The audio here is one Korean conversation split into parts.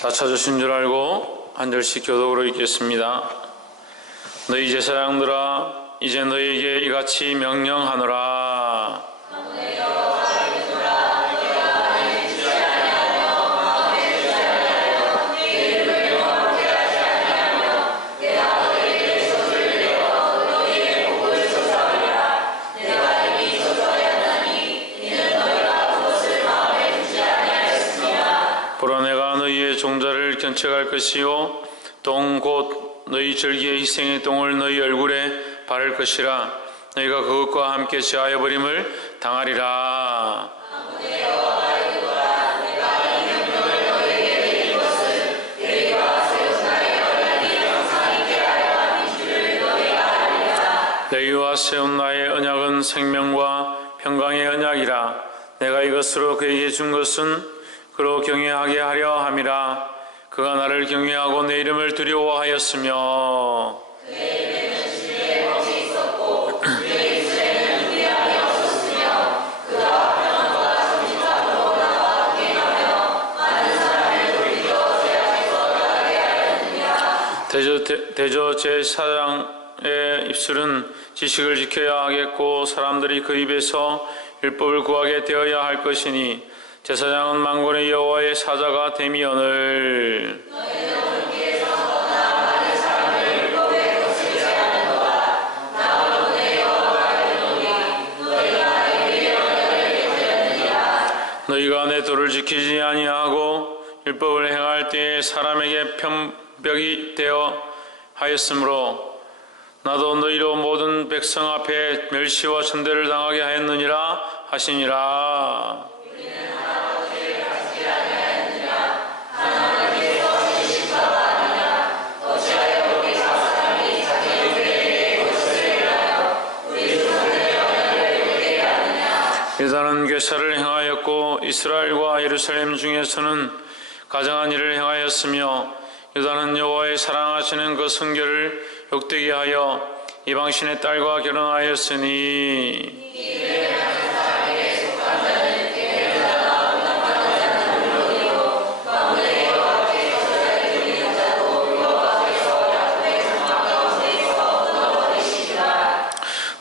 다 찾으신 줄 알고 한 절씩 교독으로 읽겠습니다. 너희 제사장들아, 이제 너희에게 이같이 명령하노라. 보라, 내가 너희의 종자를 견책할 것이요 똥 곧 너희 절기의 희생의 똥을 너희 얼굴에 바를 것이라. 너희가 그것과 함께 제하여 버림을 당하리라. 너희와 세운 나의 언약은 생명과 평강의 언약이라. 내가 이것으로 그에게 준 것은 그로 경외하게 하려 함이라. 그가 나를 경외하고 내 이름을 두려워하였으며 그의 입에는 주의 법이 있었고 그의 입술에는 위함이 없었으며 그가 평안과 정직함으로 나와 함께하며 많은 사람을 돌리어 죄악에서 나가게 하였느냐. 대저 제사장의 입술은 지식을 지켜야 하겠고 사람들이 그 입에서 율법을 구하게 되어야 할 것이니 제사장은 만군의 여호와의 사자가 됨이오늘. 너희가 내 도를 지키지 아니하고 율법을 행할 때에 사람에게 편벽이 되어 하였으므로 나도 너희로 모든 백성 앞에 멸시와 천대를 당하게 하였느니라 하시니라. 유다는 괴사를 행하였고 이스라엘과 예루살렘 중에서는 가증한 일을 행하였으며 유다는 여호와의 사랑하시는 그 성결을 욕되게 하여 이방신의 딸과 결혼하였으니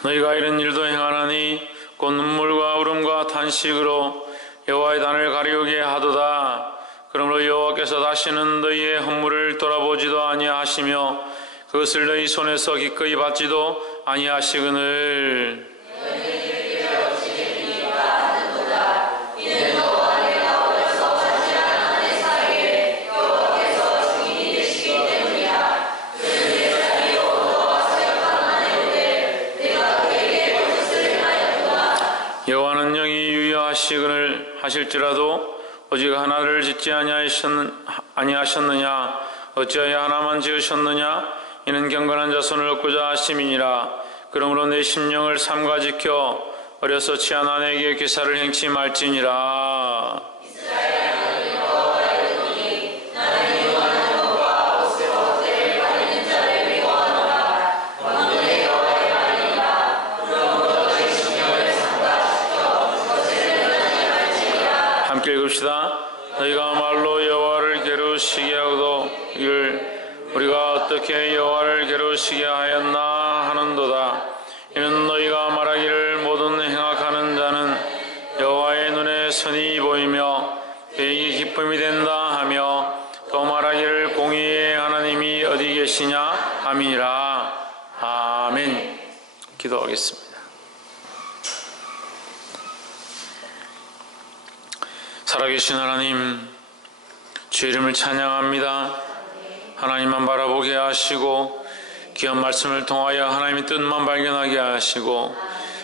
너희가 이런 일도 행하나니 곧 눈물과 울음과 탄식으로 여호와의 단을 가리우게 하도다. 그러므로 여호와께서 다시는 너희의 헌물을 돌아보지도 아니하시며 그것을 너희 손에서 기꺼이 받지도 아니하시거늘. 여호와는 영이 유효하시거늘 하실지라도 오직 하나를 짓지 아니하셨느냐. 어찌하여 하나만 지으셨느냐. 이는 경건한 자손을 얻고자 하심이니라. 그러므로 내 심령을 삼가 지켜 어려서 취한 아내에게 괴사를 행치 말지니라. 함께 읽읍시다. 너희가 말로 여호와를 괴로우시게 하고도 이를 우리가 어떻게 여호와를 괴로우시게 하였나 하는도다. 이는 너희가 말하기를 모든 행악하는 자는 여호와의 눈에 선이 보이며 그에게 기쁨이 된다 하며 또 말하기를 공의의 하나님이 어디 계시냐 함이니라. 아멘. 기도하겠습니다. 살아계신 하나님, 주의 이름을 찬양합니다. 하나님만 바라보게 하시고 귀한 말씀을 통하여 하나님의 뜻만 발견하게 하시고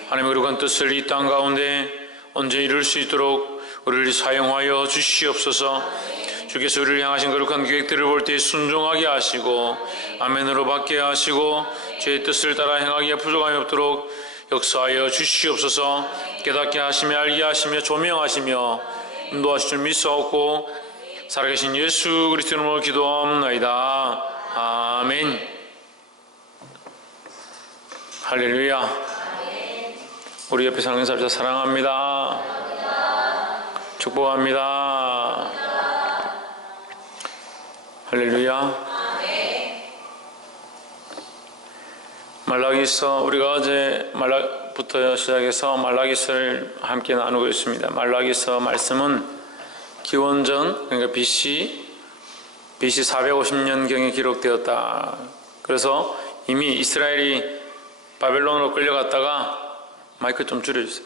하나님의 거룩한 뜻을 이 땅 가운데 언제 이룰 수 있도록 우리를 사용하여 주시옵소서. 주께서 우리를 향하신 거룩한 계획들을 볼 때 순종하게 하시고 아멘으로 받게 하시고 주의 뜻을 따라 행하기에 부족함이 없도록 역사하여 주시옵소서. 깨닫게 하시며 알게 하시며 조명하시며 인도하실 줄 믿사옵고 살아계신 예수 그리스도 이름으로 기도합나이다. 아멘. 할렐루야. 우리 옆에 사는 사람 축복합니다. 할렐루야. 말라기서 우리가 어제 말라부터 시작해서 말라기서를 함께 나누고 있습니다. 말라기서 말씀은 기원전 그러니까 BC 450년경에 기록되었다. 그래서 이미 이스라엘이 바벨론으로 끌려갔다가 마이크 좀 줄여주세요.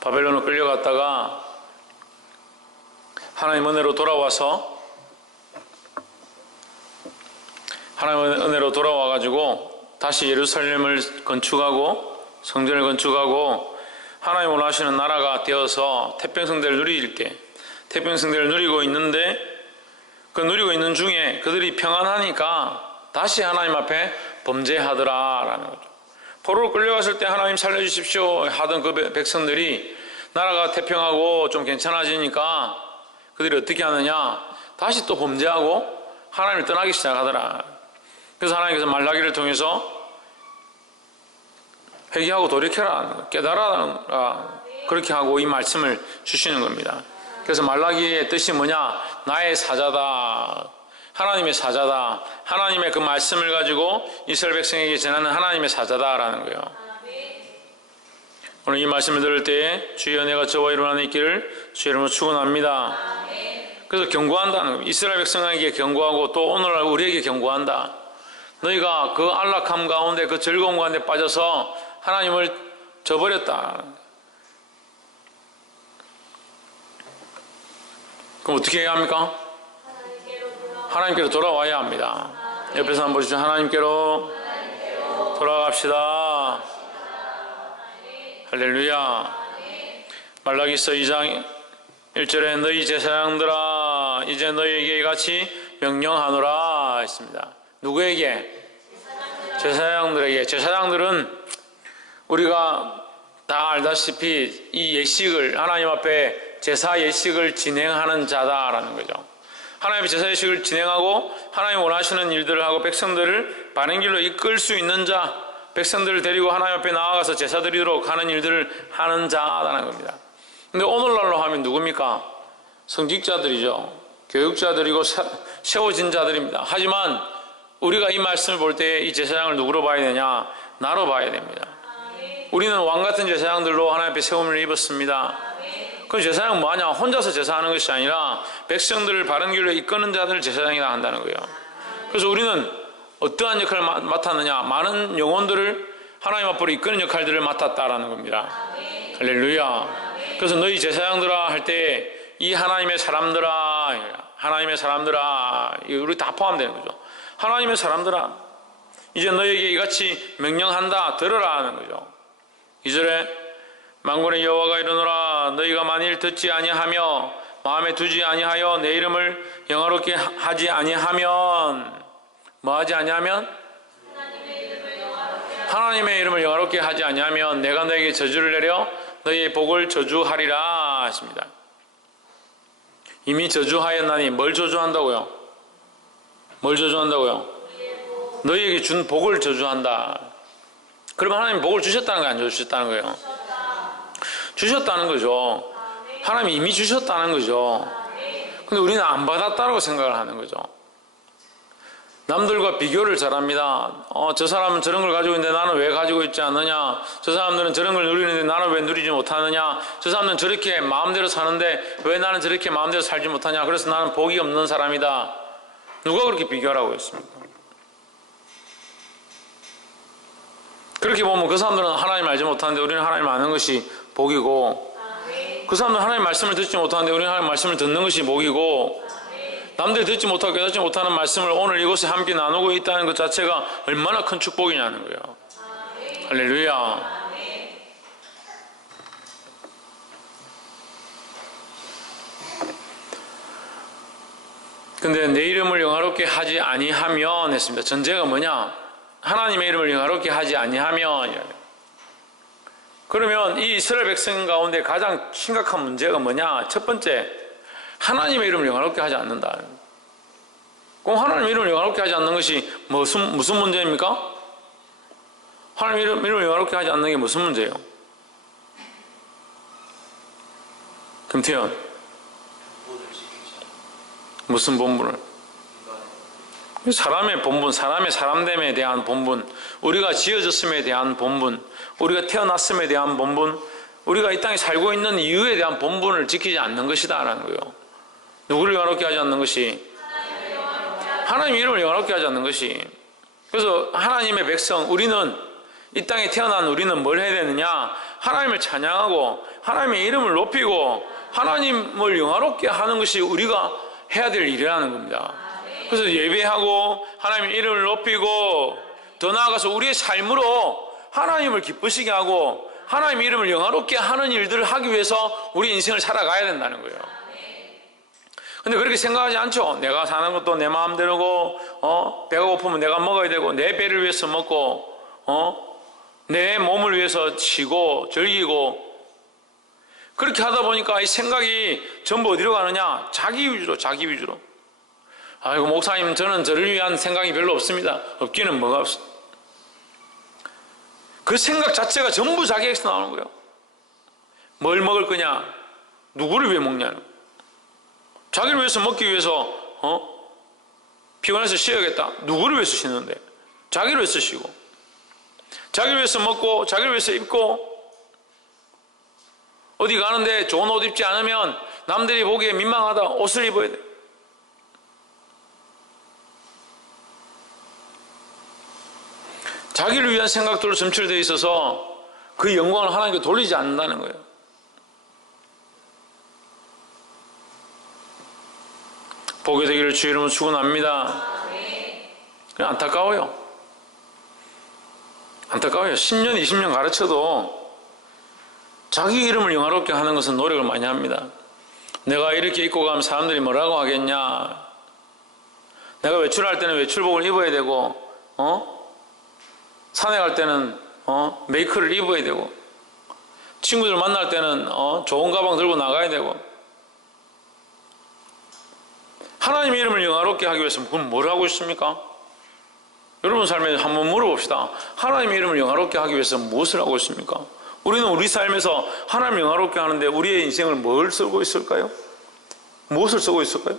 바벨론으로 끌려갔다가 하나님 은혜로 돌아와서 하나님의 은혜로 돌아와가지고 다시 예루살렘을 건축하고 성전을 건축하고 하나님 원하시는 나라가 되어서 태평성대를 누릴 때 태평성대를 누리고 있는데 그 누리고 있는 중에 그들이 평안하니까 다시 하나님 앞에 범죄하더라라는 거죠. 포로로 끌려갔을 때 하나님 살려주십시오 하던 그 백성들이 나라가 태평하고 좀 괜찮아지니까 그들이 어떻게 하느냐 다시 또 범죄하고 하나님을 떠나기 시작하더라. 그래서 하나님께서 말라기를 통해서 회개하고 돌이켜라 깨달아라 그렇게 하고 이 말씀을 주시는 겁니다. 그래서 말라기의 뜻이 뭐냐? 나의 사자다, 하나님의 사자다, 하나님의 그 말씀을 가지고 이스라엘 백성에게 전하는 하나님의 사자다라는 거예요. 오늘 이 말씀을 들을 때에 주의 은혜가 저와 여러분 안에 있기를 주의 이름으로 축원합니다. 그래서 경고한다는 겁니다. 이스라엘 백성에게 경고하고 또 오늘날 우리에게 경고한다. 너희가 그 안락함 가운데 그 즐거움 가운데 빠져서 하나님을 저버렸다. 그럼 어떻게 해야 합니까? 하나님께로 돌아와야 합니다. 옆에서 한번 보시죠. 하나님께로 돌아갑시다. 할렐루야. 말라기서 2장 1절에 너희 제사장들아 이제 너희에게 같이 명령하노라 했습니다. 누구에게? 제사장들에게. 제사장들은 우리가 다 알다시피 이 예식을 하나님 앞에 제사 예식을 진행하는 자다라는 거죠. 하나님의 제사 예식을 진행하고 하나님 원하시는 일들을 하고 백성들을 바른 길로 이끌 수 있는 자, 백성들을 데리고 하나님 앞에 나아가서 제사 드리도록 하는 일들을 하는 자라는 겁니다. 근데 오늘날로 하면 누굽니까? 성직자들이죠. 교육자들이고 세워진 자들입니다. 하지만 우리가 이 말씀을 볼 때 이 제사장을 누구로 봐야 되냐? 나로 봐야 됩니다. 우리는 왕같은 제사장들로 하나님 앞에 세움을 입었습니다. 그 제사장은 뭐하냐? 혼자서 제사하는 것이 아니라 백성들을 바른 길로 이끄는 자들을 제사장이라 한다는 거예요. 그래서 우리는 어떠한 역할을 맡았느냐? 많은 영혼들을 하나님 앞으로 이끄는 역할들을 맡았다라는 겁니다. 할렐루야. 그래서 너희 제사장들아 할 때 이 하나님의 사람들아, 하나님의 사람들아, 우리 다 포함되는 거죠. 하나님의 사람들아, 이제 너희에게 이같이 명령한다, 들으라 하는 거죠. 2절에 만군의 여호와가 이르노라 너희가 만일 듣지 아니하며 마음에 두지 아니하여 내 이름을 영화롭게 하지 아니하면 뭐 하지 아니하면? 하나님의 이름을 영화롭게 하지 아니하면 내가 너에게 저주를 내려 너희의 복을 저주하리라 하십니다. 이미 저주하였나니 뭘 저주한다고요? 뭘 저주한다고요? 너희에게 준 복을 저주한다. 그러면 하나님 복을 주셨다는 거예요? 안 주셨다는 거예요? 주셨다는 거죠. 하나님이 이미 주셨다는 거죠. 근데 우리는 안 받았다고 생각을 하는 거죠. 남들과 비교를 잘합니다. 저 사람은 저런 걸 가지고 있는데 나는 왜 가지고 있지 않느냐? 저 사람들은 저런 걸 누리는데 나는 왜 누리지 못하느냐? 저 사람들은 저렇게 마음대로 사는데 왜 나는 저렇게 마음대로 살지 못하냐? 그래서 나는 복이 없는 사람이다. 누가 그렇게 비교하라고 했습니까? 그렇게 보면 그 사람들은 하나님 알지 못하는데 우리는 하나님 아는 것이 복이고, 그 사람들은 하나님 말씀을 듣지 못하는데 우리는 하나님 말씀을 듣는 것이 복이고, 남들이 듣지 못하고 깨닫지 못하는 말씀을 오늘 이곳에 함께 나누고 있다는 것 자체가 얼마나 큰 축복이냐는 거예요. 할렐루야. 근데 내 이름을 영화롭게 하지 아니하면 했습니다. 전제가 뭐냐? 하나님의 이름을 영화롭게 하지 아니하면. 그러면 이 이스라엘 백성 가운데 가장 심각한 문제가 뭐냐? 첫 번째, 하나님의 이름을 영화롭게 하지 않는다. 그럼 하나님의 이름을 영화롭게 하지 않는 것이 무슨 문제입니까? 하나님의 이름을 영화롭게 하지 않는 게 무슨 문제예요? 김태현, 무슨 본분을? 사람의 본분, 사람의 사람됨에 대한 본분, 우리가 지어졌음에 대한 본분, 우리가 태어났음에 대한 본분, 우리가 이 땅에 살고 있는 이유에 대한 본분을 지키지 않는 것이다 라는 거예요. 누구를 영화롭게 하지 않는 것이? 하나님의 이름을 영화롭게 하지 않는 것이. 그래서 하나님의 백성, 우리는 이 땅에 태어난 우리는 뭘 해야 되느냐? 하나님을 찬양하고 하나님의 이름을 높이고 하나님을 영화롭게 하는 것이 우리가 해야 될 일이라는 겁니다. 그래서 예배하고 하나님의 이름을 높이고 더 나아가서 우리의 삶으로 하나님을 기쁘시게 하고 하나님의 이름을 영화롭게 하는 일들을 하기 위해서 우리 인생을 살아가야 된다는 거예요. 근데 그렇게 생각하지 않죠. 내가 사는 것도 내 마음대로고 배가 고프면 내가 먹어야 되고 내 배를 위해서 먹고 내 몸을 위해서 치고 즐기고 그렇게 하다 보니까 이 생각이 전부 어디로 가느냐? 자기 위주로. 아이고 목사님 저는 저를 위한 생각이 별로 없습니다. 없기는 뭐가 없어. 그 생각 자체가 전부 자기에게서 나오는 거예요. 뭘 먹을 거냐? 누구를 위해 먹냐는. 자기를 위해서 먹기 위해서 피곤해서 쉬어야겠다. 누구를 위해서 쉬는데? 자기를 위해서 쉬고 자기를 위해서 먹고 자기를 위해서 입고 어디 가는데 좋은 옷 입지 않으면 남들이 보기에 민망하다. 옷을 입어야 돼. 자기를 위한 생각들로 점철되어 있어서 그 영광을 하나님께 돌리지 않는다는 거예요. 보게 되기를 주의 이름으로 축원합니다. 그냥 안타까워요. 10년, 20년 가르쳐도 자기 이름을 영화롭게 하는 것은 노력을 많이 합니다. 내가 이렇게 입고 가면 사람들이 뭐라고 하겠냐. 내가 외출할 때는 외출복을 입어야 되고 산에 갈 때는 메이크를 입어야 되고 친구들 만날 때는 좋은 가방 들고 나가야 되고 하나님의 이름을 영화롭게 하기 위해서 그럼 뭘 하고 있습니까? 여러분 삶에 한번 물어봅시다. 하나님의 이름을 영화롭게 하기 위해서 무엇을 하고 있습니까? 우리는 우리 삶에서 하나님을 영화롭게 하는데 우리의 인생을 뭘 쓰고 있을까요? 무엇을 쓰고 있을까요?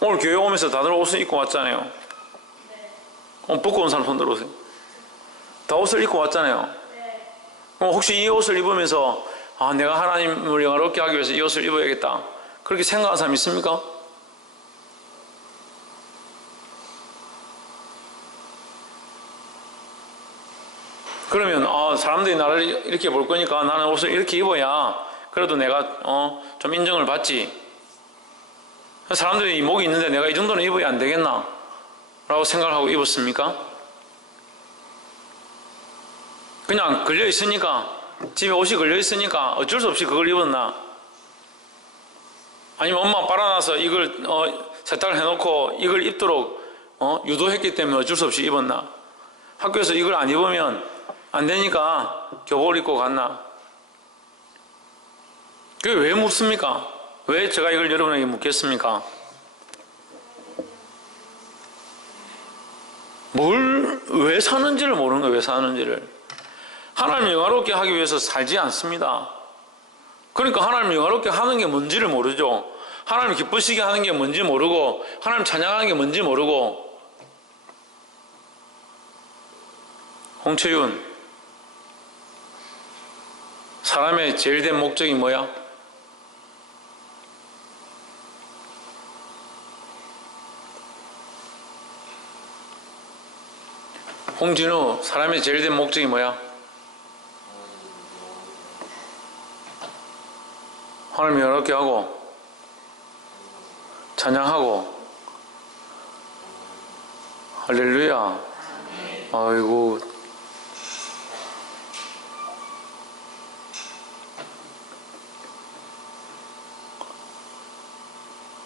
오늘 교회 오면서 다들 옷을 입고 왔잖아요. 벗고 온 사람 손 들어오세요. 다 옷을 입고 왔잖아요. 혹시 이 옷을 입으면서 내가 하나님을 영화롭게 하기 위해서 이 옷을 입어야겠다 그렇게 생각하는 사람 있습니까? 그러면 사람들이 나를 이렇게 볼 거니까 나는 옷을 이렇게 입어야 그래도 내가 좀 인정을 받지. 사람들이 목이 있는데 내가 이 정도는 입어야 안 되겠나? 라고 생각을 하고 입었습니까? 그냥 걸려 있으니까 집에 옷이 걸려 있으니까 어쩔 수 없이 그걸 입었나? 아니면 엄마 빨아놔서 이걸 세탁을 해놓고 이걸 입도록 유도했기 때문에 어쩔 수 없이 입었나? 학교에서 이걸 안 입으면 안 되니까 교복을 입고 갔나? 그게 왜 묻습니까? 왜 제가 이걸 여러분에게 묻겠습니까? 왜 사는지를 모르는 거예요. 왜 사는지를. 하나님을 영화롭게 하기 위해서 살지 않습니다. 그러니까 하나님을 영화롭게 하는 게 뭔지를 모르죠. 하나님을 기쁘시게 하는 게 뭔지 모르고 하나님 찬양하는 게 뭔지 모르고. 홍채윤, 사람의 제일 된 목적이 뭐야? 홍진우, 사람의 제일 된 목적이 뭐야? 하나님을 영화롭게 하고 찬양하고. 할렐루야. 아이고,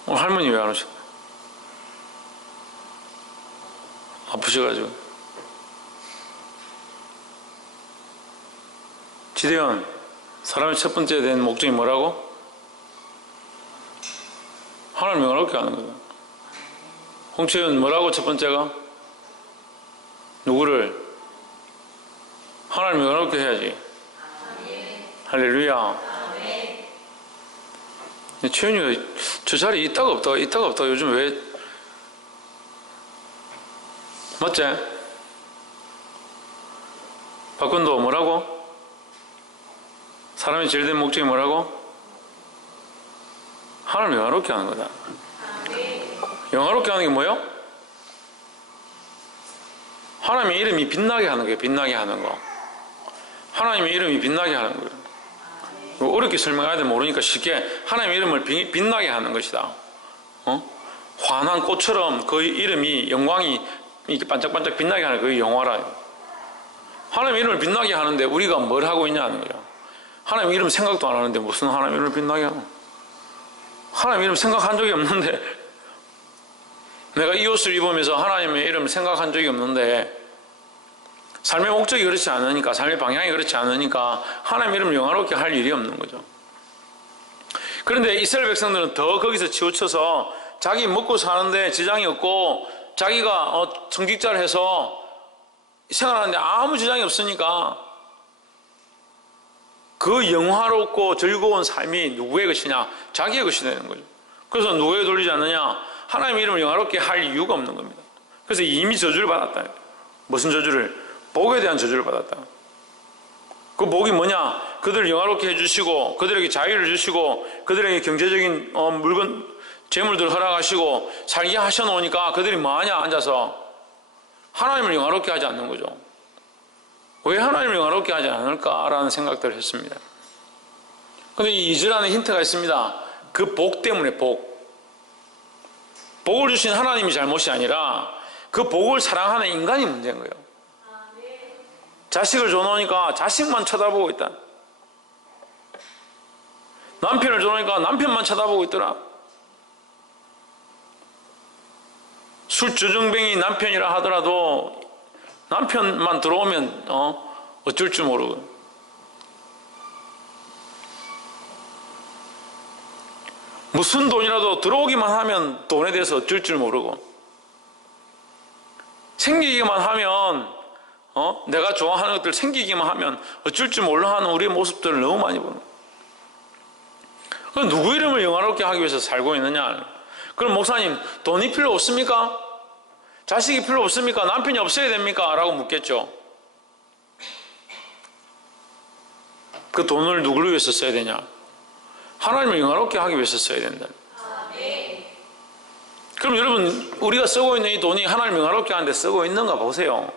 오늘 할머니 왜 안 오셨어요? 아프셔가지고. 지대현, 사람의 첫 번째 된 목적이 뭐라고? 하나님을 영화롭게 하는 거다. 홍채윤, 뭐라고 첫 번째가? 누구를? 하나님을 영화롭게 해야지. 할렐루야. 최윤이가 저 자리에 있다가 없다가 있다가 없다가 요즘 왜 맞지? 박근도 뭐라고? 사람이 제일 된 목적이 뭐라고? 하나님을 영화롭게 하는 거다. 영화롭게 하는 게 뭐예요? 하나님의 이름이 빛나게 하는 거예요. 빛나게 하는 거. 하나님의 이름이 빛나게 하는 거예요. 어렵게 설명해야 돼 모르니까 쉽게 하나님의 이름을 빛나게 하는 것이다. 환한 꽃처럼 그 이름이 영광이 이렇게 반짝반짝 빛나게 하는 그 영화라. 하나님의 이름을 빛나게 하는데 우리가 뭘 하고 있냐는 거예요. 하나님의 이름 생각도 안 하는데 무슨 하나님의 이름을 빛나게 하노? 하나님의 이름 생각한 적이 없는데 내가 이 옷을 입으면서 하나님의 이름을 생각한 적이 없는데 삶의 목적이 그렇지 않으니까 삶의 방향이 그렇지 않으니까 하나님의 이름을 영화롭게 할 일이 없는 거죠. 그런데 이스라엘 백성들은 더 거기서 치우쳐서 자기 먹고 사는데 지장이 없고 자기가 청직자를 해서 생활하는데 아무 지장이 없으니까 그 영화롭고 즐거운 삶이 누구의 것이냐? 자기의 것이 되는 거죠. 그래서 누구에게 돌리지 않느냐? 하나님의 이름을 영화롭게 할 이유가 없는 겁니다. 그래서 이미 저주를 받았다. 무슨 저주를? 복에 대한 저주를 받았다. 그 복이 뭐냐? 그들을 영화롭게 해주시고 그들에게 자유를 주시고 그들에게 경제적인 물건, 재물들을 허락하시고 살게 하셔놓으니까 그들이 뭐하냐? 앉아서 하나님을 영화롭게 하지 않는 거죠. 왜 하나님을 영화롭게 하지 않을까라는 생각들을 했습니다. 그런데 이 2절 안에 힌트가 있습니다. 그 복 때문에 복을 주신 하나님이 잘못이 아니라 그 복을 사랑하는 인간이 문제인 거예요. 자식을 줘놓으니까 자식만 쳐다보고 있다. 남편을 줘놓으니까 남편만 쳐다보고 있더라. 술주정뱅이 남편이라 하더라도 남편만 들어오면 어쩔 줄 모르고 무슨 돈이라도 들어오기만 하면 돈에 대해서 어쩔 줄 모르고 생기기만 하면 내가 좋아하는 것들 생기기만 하면 어쩔 줄 몰라 하는 우리의 모습들을 너무 많이 보는 거예요. 누구 이름을 영화롭게 하기 위해서 살고 있느냐? 그럼 목사님 돈이 필요 없습니까? 자식이 필요 없습니까? 남편이 없어야 됩니까? 라고 묻겠죠. 그 돈을 누구를 위해서 써야 되냐? 하나님을 영화롭게 하기 위해서 써야 된다. 그럼 여러분 우리가 쓰고 있는 이 돈이 하나님을 영화롭게 하는데 쓰고 있는가 보세요.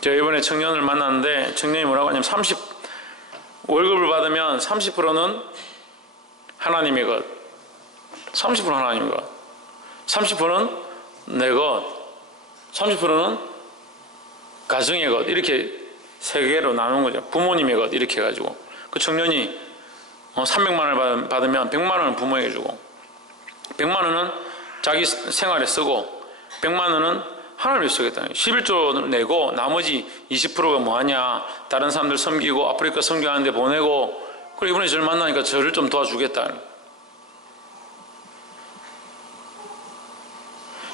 제가 이번에 청년을 만났는데 청년이 뭐라고 하냐면 월급을 받으면 30%는 하나님의 것, 30% 하나님의 것, 30%는 내 것, 30%는 가정의 것, 이렇게 세 개로 나눈 거죠. 부모님의 것 이렇게 해가지고 그 청년이 300만 원을 받으면 100만 원은 부모에게 주고 100만 원은 자기 생활에 쓰고 100만 원은 하나님을 쓰겠다는 거예요. 11조를 내고 나머지 20%가 뭐하냐? 다른 사람들 섬기고 아프리카 선교하는 데 보내고 그리고 이번에 저를 만나니까 저를 좀 도와주겠다는 거예요.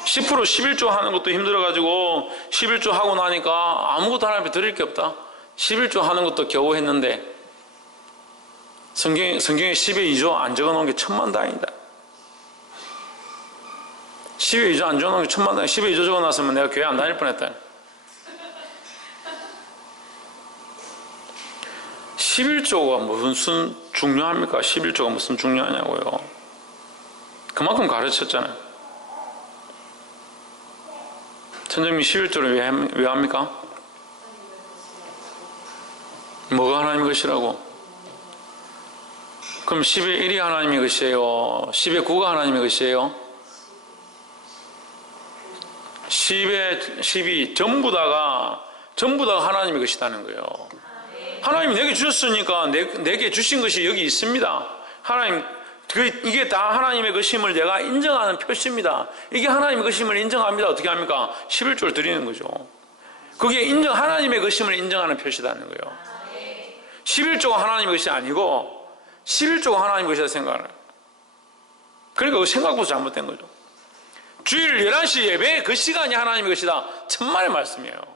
10% 11조 하는 것도 힘들어가지고 11조 하고 나니까 아무것도 하나님 앞에 드릴 게 없다. 11조 하는 것도 겨우 했는데 성경에 10의 2조 안 적어놓은 게 천만다행이다. 10의 2조 안 적어놓은 게 천만다행. 10의 2조 적어놨으면 내가 교회 안 다닐 뻔했다. 11조가 무슨 중요합니까? 11조가 무슨 중요하냐고요. 그만큼 가르쳤잖아요. 천정미 11조를 왜 합니까? 뭐가 하나님의 것이라고? 그럼 10의 1이 하나님의 것이에요? 10의 9가 하나님의 것이에요? 10의 10이 전부 다가 하나님의 것이라는 거예요. 하나님이 내게 주셨으니까 내게 주신 것이 여기 있습니다. 하나님, 이게 다 하나님의 것임을 내가 인정하는 표시입니다. 이게 하나님의 것임을 인정합니다. 어떻게 합니까? 11조를 드리는 거죠. 그게 하나님의 것임을 인정하는 표시라는 거예요. 11조가 하나님의 것이 아니고 11조가 하나님의 것이라 생각하는 거예요. 그러니까 그 생각보다 잘못된 거죠. 주일 11시 예배 그 시간이 하나님의 것이다. 천만의 말씀이에요.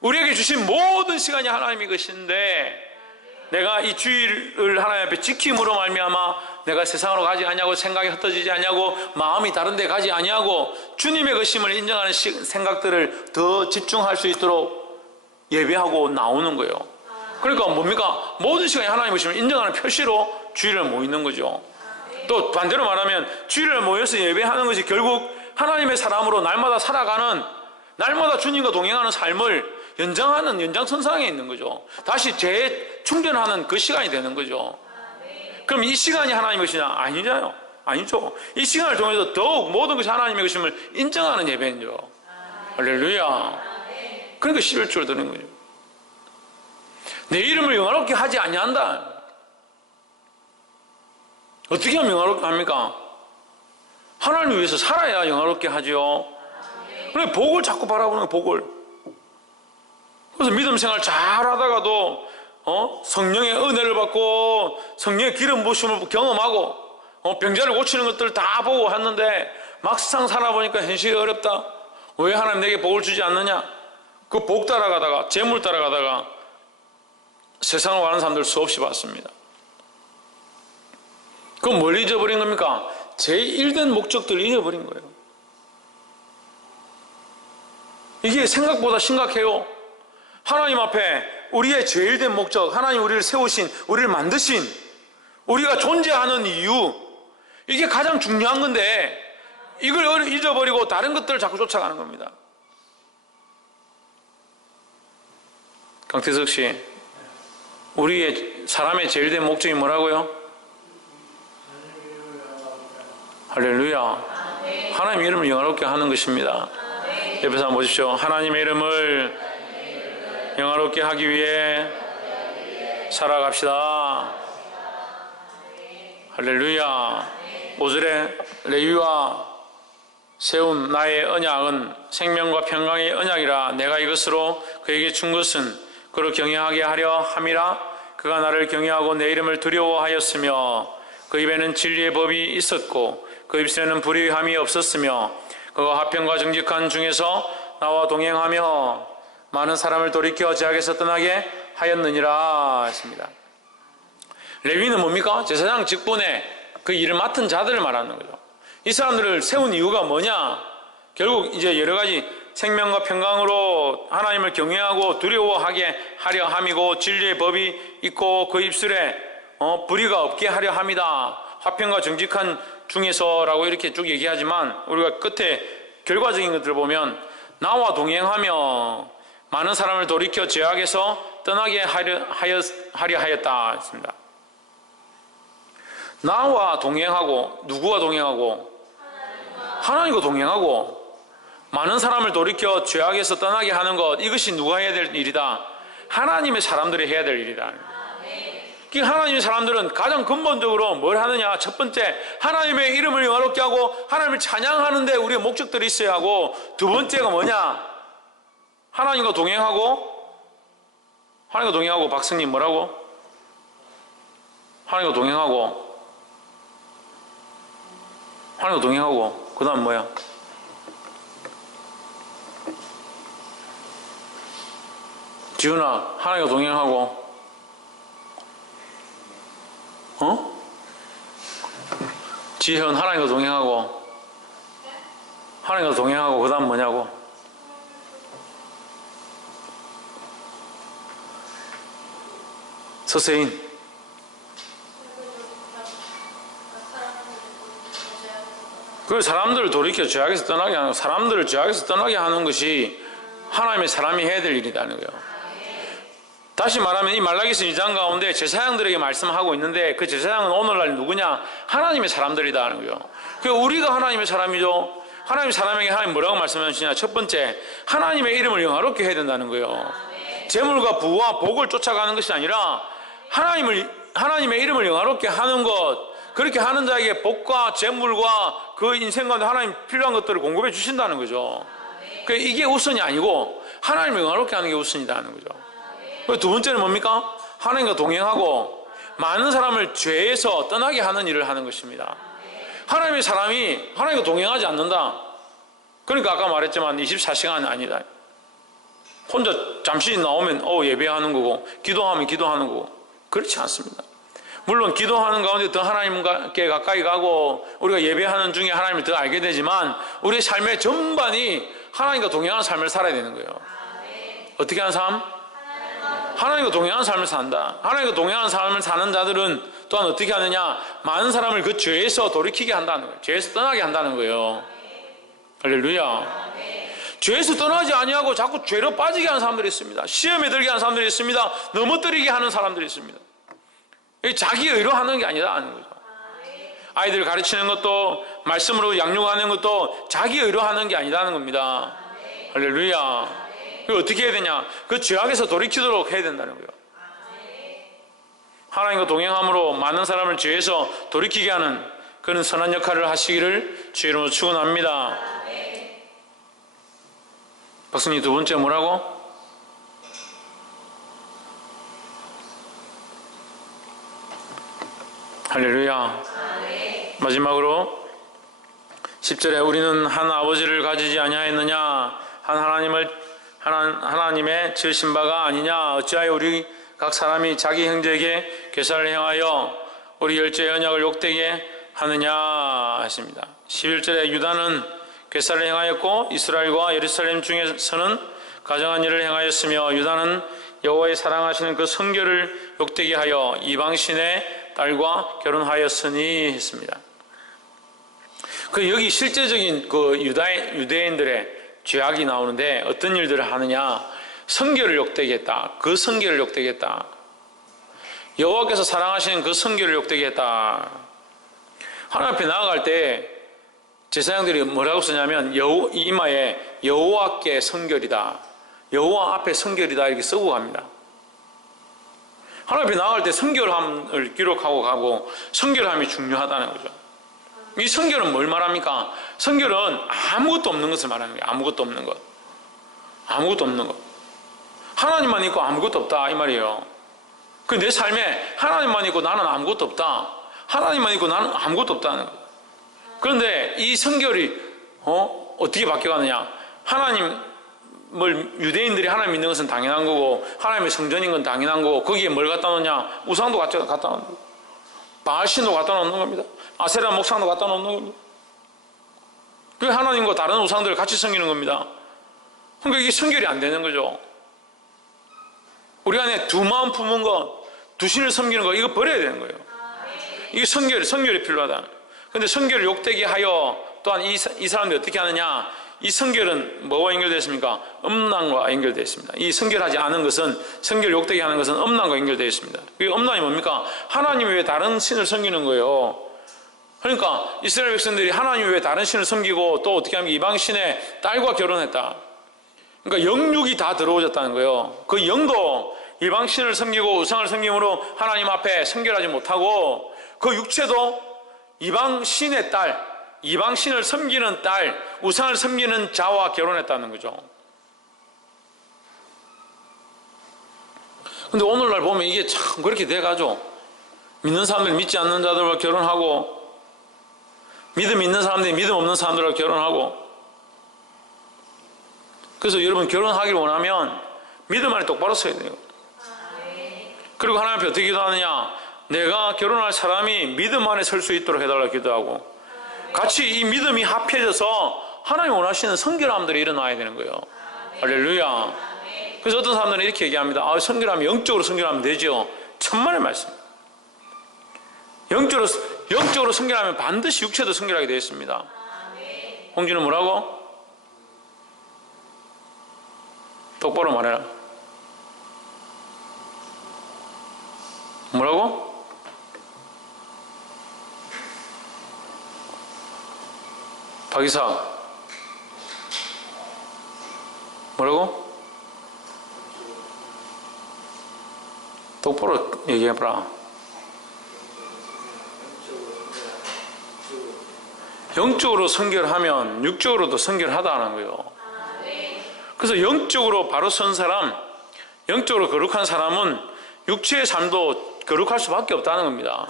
우리에게 주신 모든 시간이 하나님의 것인데 내가 이 주의를 하나님 앞에 지킴으로 말미암아 내가 세상으로 가지 아니하고 생각이 흩어지지 아니하고 마음이 다른 데 가지 아니하고 주님의 것임을 인정하는 생각들을 더 집중할 수 있도록 예배하고 나오는 거예요. 그러니까 뭡니까? 모든 시간에 하나님의 것임을 인정하는 표시로 주일을 모이는 거죠. 또 반대로 말하면 주일을 모여서 예배하는 것이 결국 하나님의 사람으로 날마다 살아가는, 날마다 주님과 동행하는 삶을 연장하는 연장선상에 있는 거죠. 다시 재충전하는 그 시간이 되는 거죠. 그럼 이 시간이 하나님의 것이냐? 아니잖아요. 아니죠. 이 시간을 통해서 더욱 모든 것이 하나님의 것임을 인정하는 예배죠. 할렐루야. 그러니까 11조를 드는 거죠. 내 이름을 영화롭게 하지 아니한다. 어떻게 하면 영화롭게 합니까? 하나님을 위해서 살아야 영화롭게 하죠. 그래, 복을 자꾸 바라보는 거예요, 복을. 그래서 믿음 생활 잘 하다가도 성령의 은혜를 받고 성령의 기름 부으심을 경험하고 병자를 고치는 것들 다 보고 왔는데 막상 살아보니까 현실이 어렵다. 왜 하나님 내게 복을 주지 않느냐? 그 복 따라가다가, 재물 따라가다가 세상으로 가는 사람들 수없이 봤습니다. 그럼 뭘 잊어버린 겁니까? 제1된 목적들을 잊어버린 거예요. 이게 생각보다 심각해요. 하나님 앞에 우리의 제일 된 목적, 하나님 우리를 세우신, 우리를 만드신, 우리가 존재하는 이유, 이게 가장 중요한 건데 이걸 잊어버리고 다른 것들을 자꾸 쫓아가는 겁니다. 강태석 씨, 우리의 사람의 제일 된 목적이 뭐라고요? 할렐루야. 하나님의 이름을 영화롭게 하는 것입니다. 옆에서 한번 보십시오. 하나님의 이름을 영화롭게 하기 위해 살아갑시다. 할렐루야. 5절에 레위와 세운 나의 언약은 생명과 평강의 언약이라. 내가 이것으로 그에게 준 것은 그를 경외하게 하려 함이라. 그가 나를 경외하고 내 이름을 두려워하였으며 그 입에는 진리의 법이 있었고 그 입술에는 불의함이 없었으며 그가 화평과 정직한 중에서 나와 동행하며 많은 사람을 돌이켜 제약에서 떠나게 하였느니라 했습니다. 레위는 뭡니까? 제사장 직분에 그 일을 맡은 자들을 말하는 거죠. 이 사람들을 세운 이유가 뭐냐? 결국 이제 여러 가지 생명과 평강으로 하나님을 경외하고 두려워하게 하려 함이고 진리의 법이 있고 그 입술에 불의가 없게 하려 함이다. 화평과 정직한 중에서라고 이렇게 쭉 얘기하지만 우리가 끝에 결과적인 것들을 보면 나와 동행하며 많은 사람을 돌이켜 죄악에서 떠나게 하려 하였다 했습니다. 나와 동행하고, 누구와 동행하고? 하나님과 동행하고 많은 사람을 돌이켜 죄악에서 떠나게 하는 것, 이것이 누가 해야 될 일이다? 하나님의 사람들이 해야 될 일이다. 하나님의 사람들은 가장 근본적으로 뭘 하느냐? 첫 번째, 하나님의 이름을 영화롭게 하고 하나님을 찬양하는 데 우리의 목적들이 있어야 하고, 두 번째가 뭐냐? 하나님과 동행하고 박성님 뭐라고? 하나님과 동행하고 그 다음 뭐야? 지훈아, 하나님과 동행하고 지현, 하나님과 동행하고 그 다음 뭐냐고? 서세인, 그 사람들을 돌이켜 죄악에서 떠나게 하는, 사람들을 죄악에서 떠나게 하는 것이 하나님의 사람이 해야 될 일이라는 거예요. 다시 말하면 이 말라기서 2장 가운데 제사장들에게 말씀하고 있는데 그 제사장은 오늘날 누구냐? 하나님의 사람들이다 하는 거예요. 그러니까 우리가 하나님의 사람이죠. 하나님의 사람에게 하나님 뭐라고 말씀하시냐? 첫 번째, 하나님의 이름을 영화롭게 해야 된다는 거예요. 재물과 부와 복을 쫓아가는 것이 아니라 하나님의 이름을 영화롭게 하는 것, 그렇게 하는 자에게 복과 재물과 그 인생 가운데 하나님 필요한 것들을 공급해 주신다는 거죠. 그러니까 이게 우선이 아니고 하나님을 영화롭게 하는 게 우선이다 하는 거죠. 두 번째는 뭡니까? 하나님과 동행하고 많은 사람을 죄에서 떠나게 하는 일을 하는 것입니다. 하나님의 사람이 하나님과 동행하지 않는다. 그러니까 아까 말했지만 24시간은 아니다. 혼자 잠시 나오면 예배하는 거고 기도하면 기도하는 거고 그렇지 않습니다. 물론 기도하는 가운데 더 하나님께 가까이 가고 우리가 예배하는 중에 하나님을 더 알게 되지만 우리의 삶의 전반이 하나님과 동행하는 삶을 살아야 되는 거예요. 어떻게 하는 삶? 하나님과 동행하는 삶을 산다. 하나님과 동행하는 삶을 사는 자들은 또한 어떻게 하느냐? 많은 사람을 그 죄에서 돌이키게 한다는 거예요. 죄에서 떠나게 한다는 거예요. 할렐루야. 죄에서 떠나지 아니하고 자꾸 죄로 빠지게 하는 사람들이 있습니다. 시험에 들게 하는 사람들이 있습니다. 넘어뜨리게 하는 사람들이 있습니다. 자기 의로 하는 게 아니라 하는 거죠. 아이들 가르치는 것도 말씀으로 양육하는 것도 자기 의로 하는 게 아니라는 겁니다. 할렐루야. 어떻게 해야 되냐? 그 죄악에서 돌이키도록 해야 된다는 거예요. 하나님과 동행함으로 많은 사람을 죄에서 돌이키게 하는 그런 선한 역할을 하시기를 주의 이름으로 축원합니다. 박수님 두 번째 뭐라고? 할렐루야. 마지막으로 10절에 우리는 한 아버지를 가지지 아니하였느냐? 하나님의 지으신 바가 아니냐? 어찌하여 우리 각 사람이 자기 형제에게 괴사를 행하여 우리 열조의 언약을 욕되게 하느냐 하십니다. 11절에 유다는 괴사를 행하였고 이스라엘과 예루살렘 중에서는 가정한 일을 행하였으며 유다는 여호와의 사랑하시는 그 성결을 욕되게 하여 이방신의 딸과 결혼하였으니 했습니다. 여기 실제적인 유대인들의 죄악이 나오는데 어떤 일들을 하느냐? 성결을 욕되게 했다. 그 성결을 욕되게 했다. 여호와께서 사랑하시는 그 성결을 욕되게 했다. 하나님 앞에 나아갈 때 제사장들이 뭐라고 쓰냐면 이마에 여호와께 성결이다. 여호와 앞에 성결이다 이렇게 쓰고 갑니다. 하나님 앞에 나아갈 때 성결함을 기록하고 가고 성결함이 중요하다는 거죠. 이 성결은 뭘 말합니까? 성결은 아무것도 없는 것을 말하는 거예요. 아무것도 없는 것. 아무것도 없는 것. 하나님만 있고 아무것도 없다 이 말이에요. 내 삶에 하나님만 있고 나는 아무것도 없다. 하나님만 있고 나는 아무것도 없다는 거예요. 그런데 이 성결이 어떻게 바뀌어가느냐? 유대인들이 하나님 믿는 것은 당연한 거고 하나님의 성전인 건 당연한 거고 거기에 뭘 갖다 놓냐? 우상도 갖다 놓는 거예요. 바알신도 갖다 놓는 겁니다. 아세라 목상도 갖다 놓는 겁니다. 그 하나님과 다른 우상들을 같이 섬기는 겁니다. 그러니까 이게 성결이 안 되는 거죠. 우리 안에 두 마음 품은 것, 두 신을 섬기는 것, 이거 버려야 되는 거예요. 이게 성결이 필요하다. 그런데 성결을 욕되게 하여 또한 이 사람들이 어떻게 하느냐? 이 성결은 뭐와 연결되어 있습니까? 음란과 연결되어 있습니다. 이 성결하지 않은 것은, 성결을 욕되게 하는 것은 음란과 연결되어 있습니다. 이 음란이 뭡니까? 하나님이 왜 다른 신을 섬기는 거예요? 그러니까 이스라엘 백성들이 하나님이 왜 다른 신을 섬기고 또 어떻게 하면 이방 신의 딸과 결혼했다. 그러니까 영육이 다 들어오졌다는 거예요. 그 영도 이방 신을 섬기고 우상을 섬김으로 하나님 앞에 성결하지 못하고 그 육체도 이방 신의 딸, 이방 신을 섬기는 딸, 우상을 섬기는 자와 결혼했다는 거죠. 근데 오늘날 보면 이게 참 그렇게 돼가지고 믿는 사람들 믿지 않는 자들과 결혼하고 믿음 있는 사람들이 믿음 없는 사람들과 결혼하고 그래서 여러분 결혼하기를 원하면 믿음 안에 똑바로 서야 돼요. 그리고 하나님 앞에 어떻게 기도하느냐? 내가 결혼할 사람이 믿음 안에 설 수 있도록 해달라고 기도하고 같이 이 믿음이 합해져서 하나님 원하시는 성결함들이 일어나야 되는 거예요. 할렐루야. 그래서 어떤 사람들은 이렇게 얘기합니다. 성결하면 영적으로 성결하면 되죠. 천만의 말씀. 영적으로 성결하면 반드시 육체도 성결하게 되어 있습니다. 홍준은 뭐라고? 똑바로 말해라. 뭐라고? 박이사 뭐라고? 똑바로 얘기해봐라. 영적으로 성결하면 육적으로도 성결하다는 거예요. 그래서 영적으로 바로 선 사람, 영적으로 거룩한 사람은 육체의 삶도 거룩할 수밖에 없다는 겁니다.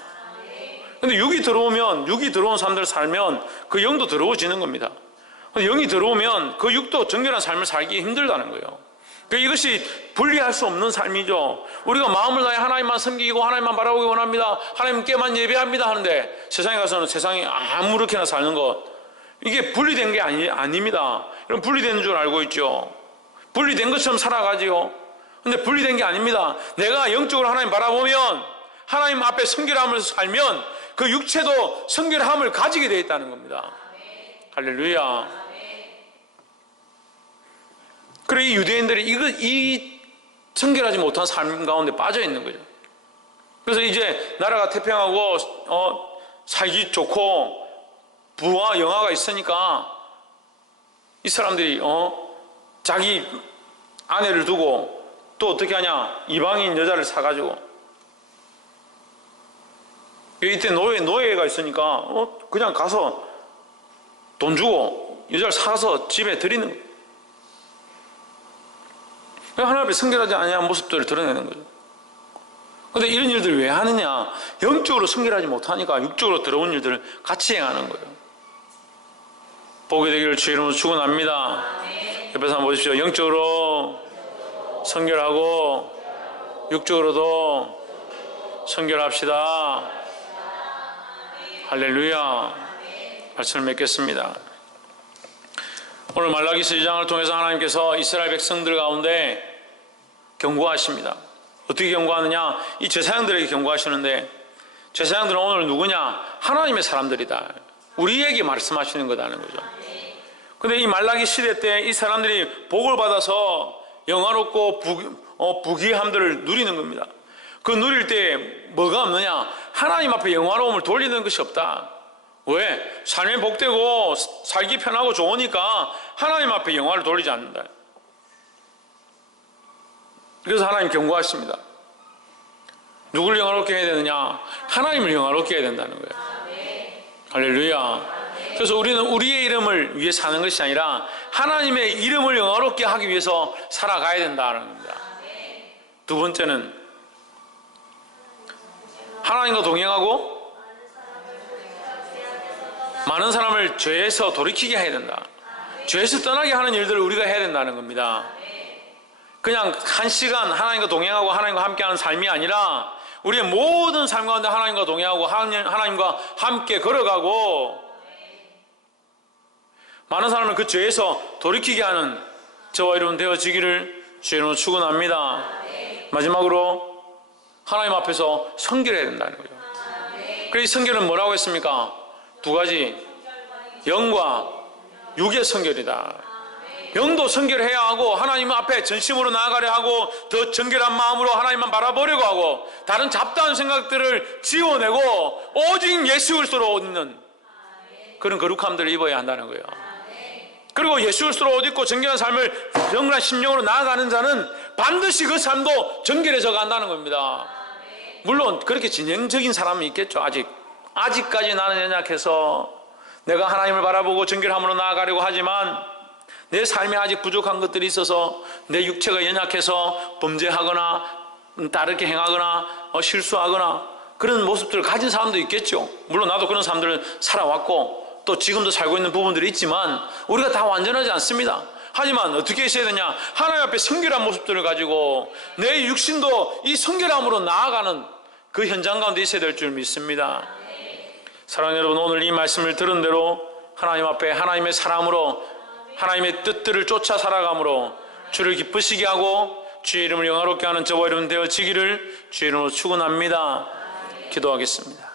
근데 육이 들어온 사람들 살면 그 영도 더러워지는 겁니다. 영이 들어오면 그 육도 정결한 삶을 살기 힘들다는 거예요. 이것이 분리할 수 없는 삶이죠. 우리가 마음을 다해 하나님만 섬기고 하나님만 바라보기 원합니다, 하나님께만 예배합니다 하는데 세상에 가서는 세상이 아무렇게나 사는 것, 이게 분리된 게 아닙니다. 여러분, 분리된 줄 알고 있죠. 분리된 것처럼 살아가지요. 근데 분리된 게 아닙니다. 내가 영적으로 하나님 바라보면, 하나님 앞에 성결함을 살면 그 육체도 성결함을 가지게 되어 있다는 겁니다. 할렐루야. 그래, 이 유대인들이 이 성결하지 못한 삶 가운데 빠져 있는 거죠. 그래서 이제 나라가 태평하고 살기 좋고 부와 영화가 있으니까 이 사람들이 자기 아내를 두고 또 어떻게 하냐, 이방인 여자를 사가지고, 이때 노예가 있으니까 그냥 가서 돈 주고 여자를 사서 집에 들이는 거예요. 하나님 앞에 성결하지 아니한 모습들을 드러내는 거죠. 그런데 이런 일들을 왜 하느냐? 영적으로 성결하지 못하니까 육적으로 더러운 일들을 같이 행하는 거예요. 보게 되기를 주의 이름으로 축원합니다. 옆에서 한번 보십시오. 영적으로 성결하고 육적으로도 성결합시다. 할렐루야. 말씀을 맺겠습니다. 오늘 말라기서 2장을 통해서 하나님께서 이스라엘 백성들 가운데 경고하십니다. 어떻게 경고하느냐? 이 제사장들에게 경고하시는데, 제사장들은 오늘 누구냐? 하나님의 사람들이다. 우리에게 말씀하시는 거다는 거죠. 근데 이 말라기 시대 때 이 사람들이 복을 받아서 영화롭고 부귀함들을 누리는 겁니다. 그 누릴 때 뭐가 없느냐? 하나님 앞에 영화로움을 돌리는 것이 없다. 왜? 삶이 복되고 살기 편하고 좋으니까 하나님 앞에 영화를 돌리지 않는다. 그래서 하나님 경고하십니다. 누구를 영화롭게 해야 되느냐? 하나님을 영화롭게 해야 된다는 거예요. 할렐루야. 그래서 우리는 우리의 이름을 위해 사는 것이 아니라 하나님의 이름을 영화롭게 하기 위해서 살아가야 된다는 겁니다. 두 번째는 하나님과 동행하고 많은 사람을 죄에서 돌이키게 해야 된다. 죄에서 떠나게 하는 일들을 우리가 해야 된다는 겁니다. 그냥 한 시간 하나님과 동행하고 하나님과 함께하는 삶이 아니라 우리의 모든 삶 가운데 하나님과 동행하고 하나님과 함께 걸어가고 많은 사람을 그 죄에서 돌이키게 하는 저와 여러분 되어지기를 주의 이름으로 축원합니다. 마지막으로 하나님 앞에서 성결해야 된다는 거죠. 그래서 성결은 뭐라고 했습니까? 두 가지, 영과 육의 성결이다. 영도 성결해야 하고 하나님 앞에 전심으로 나아가려 하고 더 정결한 마음으로 하나님만 바라보려고 하고 다른 잡다한 생각들을 지워내고 오직 예수 그리스도로 옷 입는 그런 거룩함들을 입어야 한다는 거예요. 그리고 예수 그리스도로 옷 입고 정결한 삶을 영원한 심령으로 나아가는 자는 반드시 그 삶도 정결해져 간다는 겁니다. 물론 그렇게 진행적인 사람이 있겠죠. 아직까지 나는 연약해서 내가 하나님을 바라보고 정결함으로 나아가려고 하지만 내 삶에 아직 부족한 것들이 있어서 내 육체가 연약해서 범죄하거나 다르게 행하거나 실수하거나 그런 모습들을 가진 사람도 있겠죠. 물론 나도 그런 사람들을 살아왔고 또 지금도 살고 있는 부분들이 있지만 우리가 다 완전하지 않습니다. 하지만 어떻게 있어야 되냐? 하나님 앞에 성결한 모습들을 가지고 내 육신도 이 성결함으로 나아가는 그 현장 가운데 있어야 될 줄 믿습니다. 사랑하는 여러분, 오늘 이 말씀을 들은 대로 하나님 앞에 하나님의 사람으로 하나님의 뜻들을 쫓아 살아감으로 주를 기쁘시게 하고 주의 이름을 영화롭게 하는 저와 여러분 되어지기를 주의 이름으로 축원합니다. 기도하겠습니다.